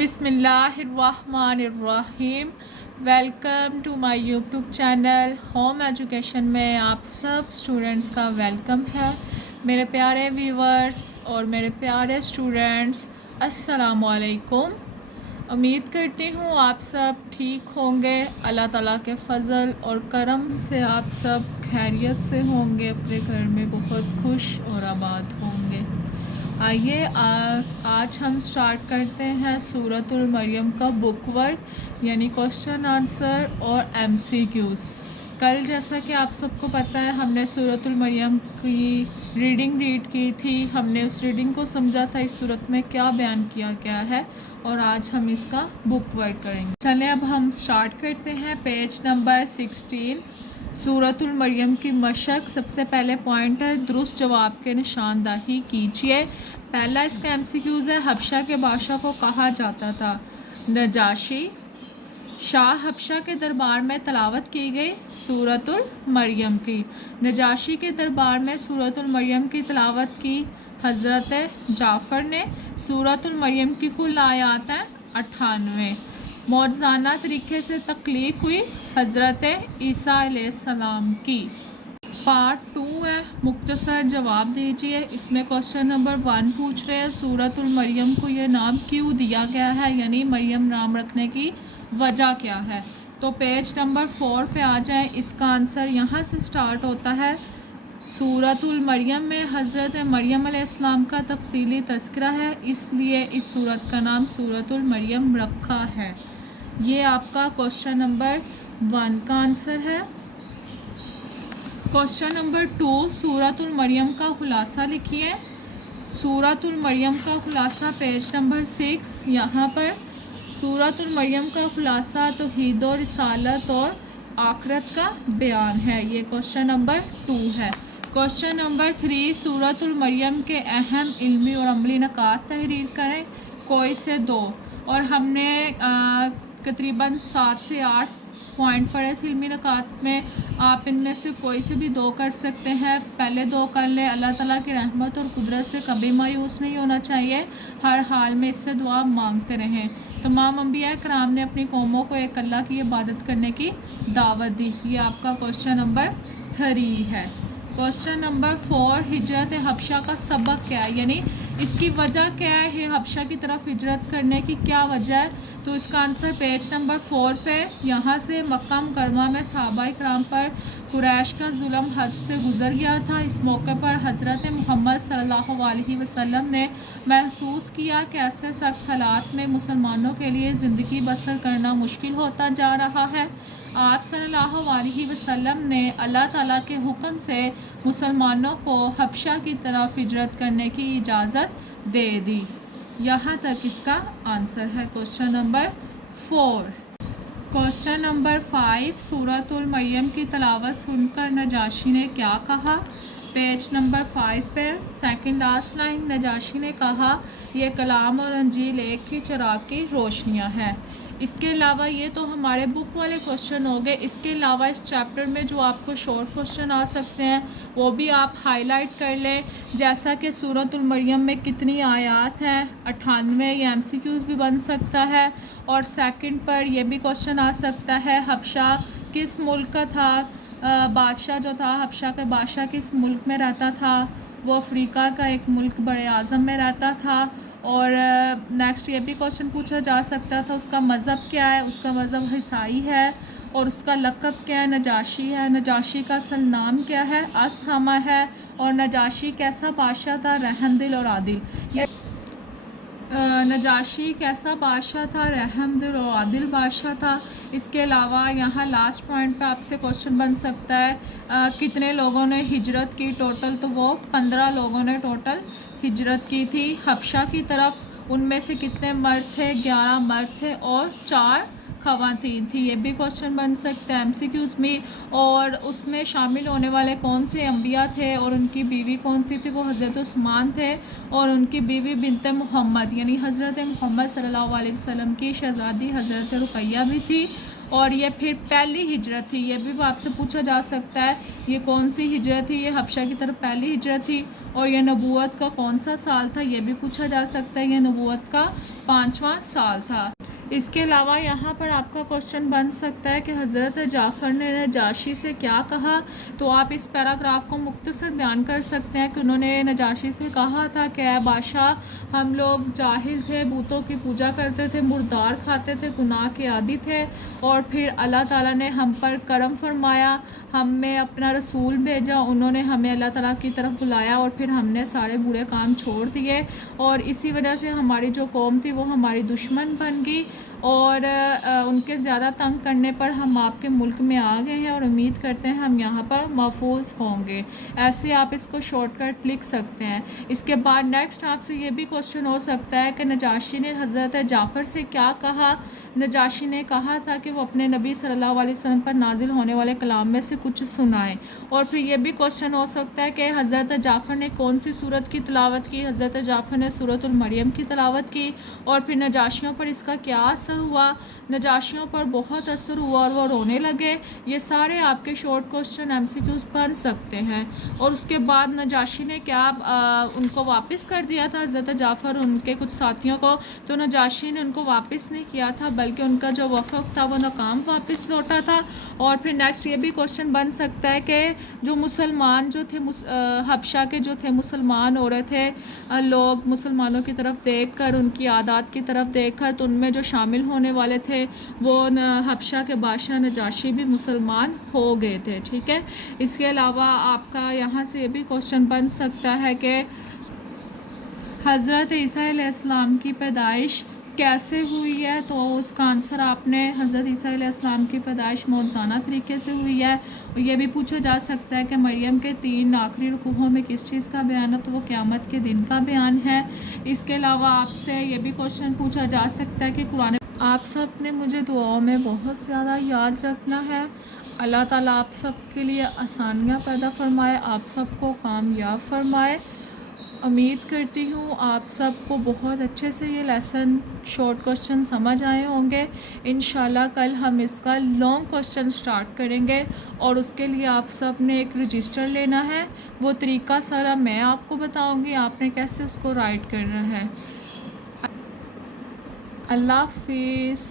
बिस्मिल्लाहिर्रहमानिर्रहीम। Welcome to my YouTube channel home education में आप सब स्टूडेंट्स का वेलकम है। मेरे प्यारे व्यूवर्स और मेरे प्यारे स्टूडेंट्स, अस्सलाम वालेकुम। उम्मीद करती हूँ आप सब ठीक होंगे। अल्लाह ताला के फ़ज़ल और करम से आप सब खैरियत से होंगे, अपने घर में बहुत खुश और आबाद होंगे। आइए आज हम स्टार्ट करते हैं सूरतुल मरियम का बुक वर्क यानी क्वेश्चन आंसर और एमसीक्यूज़। कल जैसा कि आप सबको पता है हमने सूरतुल मरियम की रीडिंग रीड की थी। हमने उस रीडिंग को समझा था इस सूरत में क्या बयान किया गया है, और आज हम इसका बुक वर्क करेंगे। चलें अब हम स्टार्ट करते हैं। पेज नंबर 16 सूरतुल मरियम की मशक। सबसे पहले पॉइंट है दुरुस्त जवाब के निशानदाही कीजिए। पहला इसका एमसीक्यूज़ है, हबशा के बादशाह को कहा जाता था नजाशी। शाह हबशा के दरबार में तलावत की गई सूरतुल मरियम की। नजाशी के दरबार में सूरतुल मरियम की तलावत की हज़रत जाफ़र ने। सूरतुल मरियम की कुल आयात हैं 98। मौजज़ाना तरीके से तख्लीक हुई हज़रत ईसा अलैहिस्सलाम की। पार्ट 2 है, मुख्तसर जवाब दीजिए। इसमें क्वेश्चन नंबर 1 पूछ रहे हैं सूरतुल मरियम को यह नाम क्यों दिया गया है, यानी मरियम नाम रखने की वजह क्या है। तो पेज नंबर 4 पे आ जाए। इसका आंसर यहाँ से स्टार्ट होता है। सूरतुल मरियम में हज़रत मरियम अलैहिस्सलाम का तफसीली तज़किरा है, इसलिए इस सूरत का नाम सूरतुल मरियम रखा है। ये आपका क्वेश्चन नंबर 1 का आंसर है। क्वेश्चन नंबर 2 सूरतुल मरियम का खुलासा लिखिए। सूरतुल मरियम का खुलासा पेज नंबर 6। यहाँ पर सूरतुल मरियम का खुलासा तौहीद और रिसालत और आखिरत का बयान है। ये क्वेश्चन नंबर 2 है। क्वेश्चन नंबर 3 सूरतुल मरियम के अहम इल्मी और अमली नकात तहरीर करें, कोई से 2। और हमने तकरीबन 7 से 8 पॉइंट पढ़े थे इल्मी नकात में। आप इनमें से कोई से भी 2 कर सकते हैं। पहले 2 कर लें। अल्लाह ताला की रहमत और कुदरत से कभी मायूस नहीं होना चाहिए, हर हाल में इससे दुआ मांगते रहें। तमाम अंबिया कराम ने अपनी कौमों को एक अल्लाह की इबादत करने की दावत दी। ये आपका क्वेश्चन नंबर 3 है। क्वेश्चन नंबर 4 हिजरत हबशा का सबक क्या है, यानी इसकी वजह क्या है, हबशा की तरफ हिजरत करने की क्या वजह है। तो इसका आंसर पेज नंबर 4 पे। यहाँ से मक्का मुकर्रमा में सहाबाए कराम पर कुरैश का जुल्म हद से गुज़र गया था। इस मौके पर हज़रत मोहम्मद सल्लल्लाहु अलैहि वसल्लम ने महसूस किया कि ऐसे सख्त हालात में मुसलमानों के लिए ज़िंदगी बसर करना मुश्किल होता जा रहा है। आप सल्लल्लाहु अलैहि वसल्लम ने अल्लाह ताला के हुक्म से मुसलमानों को हबशा की तरफ हिजरत करने की इजाज़त दे दी। यहाँ तक इसका आंसर है क्वेश्चन नंबर 4। क्वेश्चन नंबर 5 सूरतुल मरियम की तलावत सुनकर नजाशी ने क्या कहा। पेज नंबर 5 पर सेकंड लास्ट लाइन, नजाशी ने कहा यह कलाम और अंजील एक ही चिराग की रोशनियाँ हैं। इसके अलावा ये तो हमारे बुक वाले क्वेश्चन हो गए। इसके अलावा इस चैप्टर में जो आपको शॉर्ट क्वेश्चन आ सकते हैं वो भी आप हाईलाइट कर लें। जैसा कि सूरतुल मरियम में कितनी आयात हैं 98, ये एमसीक्यूज़ भी बन सकता है। और सेकंड पर यह भी क्वेश्चन आ सकता है हबशा किस मुल्क का था, बादशाह जो था हबशा का बादशाह किस मुल्क में रहता था। वो अफ्रीका का एक मुल्क बड़े आज़म में रहता था। और नेक्स्ट ये भी क्वेश्चन पूछा जा सकता था उसका मज़हब क्या है। उसका मज़हब ईसाई है। और उसका लक़ब क्या है, नजाशी है। नजाशी का असल नाम क्या है, असहमा है। और नजाशी कैसा बादशाह था, रहमदिल और आदिल। नजाशी कैसा बादशाह था, रहमदिल और आदिल बादशाह था। इसके अलावा यहाँ लास्ट पॉइंट पे आपसे क्वेश्चन बन सकता है कितने लोगों ने हिजरत की टोटल। तो वो 15 लोगों ने टोटल हिजरत की थी हबशा की तरफ। उनमें से कितने मर्द थे, 11 मर्द थे और 4 ख़वातीन थी। ये भी क्वेश्चन बन सकता है एमसीक्यूज़ में। और उसमें शामिल होने वाले कौन से अंबिया थे और उनकी बीवी कौन सी थी, वो हज़रत उस्मान थे और उनकी बीवी बिनत मोहम्मद यानी हज़रत मोहम्मद सल्लल्लाहु अलैहि वसल्लम की शहज़ादी हज़रत रुक़ैया भी थी। और ये फिर पहली हिजरत थी, ये भी आपसे पूछा जा सकता है ये कौन सी हिजरत थी, ये हबशा की तरफ पहली हिजरत थी। और ये नबूवत का कौन सा साल था, ये भी पूछा जा सकता है, ये नबूवत का 5वां साल था। इसके अलावा यहाँ पर आपका क्वेश्चन बन सकता है कि हज़रत जाफ़र ने नजाशी से क्या कहा। तो आप इस पैराग्राफ को मुख्तसर बयान कर सकते हैं कि उन्होंने नजाशी से कहा था कि ऐ बादशाह, हम लोग जाहिल थे, बूतों की पूजा करते थे, मुर्दार खाते थे, गुनाह के आदी थे, और फिर अल्लाह ताला ने हम पर करम फरमाया, हमें अपना रसूल भेजा, उन्होंने हमें अल्लाह ताला की तरफ बुलाया और फिर हमने सारे बुरे काम छोड़ दिए, और इसी वजह से हमारी जो कौम थी वो हमारी दुश्मन बन गई, और उनके ज़्यादा तंग करने पर हम आपके मुल्क में आ गए हैं और उम्मीद करते हैं हम यहाँ पर महफूज होंगे। ऐसे आप इसको शॉर्टकट लिख सकते हैं। इसके बाद नेक्स्ट आपसे ये भी क्वेश्चन हो सकता है कि नजाशी ने हज़रत जाफ़र से क्या कहा। नजाशी ने कहा था कि वो अपने नबी सल्लल्लाहु अलैहि वसल्लम पर नाजिल होने वाले कलाम में से कुछ सुनाएं। और फिर ये भी क्वेश्चन हो सकता है कि हज़रत जाफ़र ने कौन सी सूरत की तिलावत की। हज़रत जाफ़र ने सूरतुल मरियम की तिलावत की, और फिर नजाशियों पर इसका क्या असर हुआ। नजाशियों पर बहुत असर हुआ और वो रोने लगे। ये सारे आपके शॉर्ट क्वेश्चन MCQs बन सकते हैं। और उसके बाद नजाशी ने क्या उनको वापस कर दिया था हज़रत जाफ़र उनके कुछ साथियों को। तो नजाशी ने उनको वापस नहीं किया था, बल्कि उनका जो वफ़द था वो नाकाम वापस लौटा था। और फिर नेक्स्ट ये भी क्वेश्चन बन सकता है कि जो मुसलमान जो थे हबशा के जो थे मुसलमान हो रहे थे लोग, मुसलमानों की तरफ देखकर, उनकी आदात की तरफ देखकर, तो उनमें जो शामिल होने वाले थे वो हबशा के बादशाह नजाशी भी मुसलमान हो गए थे। ठीक है। इसके अलावा आपका यहाँ से ये भी क्वेश्चन बन सकता है कि हज़रत ईसा अलैहिस्सलाम की पैदाइश कैसे हुई है। तो उसका आंसर आपने हज़रत ईसा अलैहिस्सलाम की पैदाइश मौजूदाना तरीके से हुई है। और ये भी पूछा जा सकता है कि मरियम के 3 आखिरी रुकूओं में किस चीज़ का बयान है। तो वो क़यामत के दिन का बयान है। इसके अलावा आपसे ये भी क्वेश्चन पूछा जा सकता है कि कुरान, आप सब ने मुझे दुआओं में बहुत ज़्यादा याद रखना है। अल्लाह ताला आप सब के लिए आसानियाँ पैदा फ़रमाए, आप सबको कामयाब फ़रमाए। उम्मीद करती हूँ आप सबको बहुत अच्छे से ये लेसन शॉर्ट क्वेश्चन समझ आए होंगे। इंशाल्लाह कल हम इसका लॉन्ग क्वेश्चन स्टार्ट करेंगे, और उसके लिए आप सब ने एक रजिस्टर लेना है। वो तरीका सारा मैं आपको बताऊँगी, आपने कैसे उसको राइट करना है। अल्लाह हाफिज़।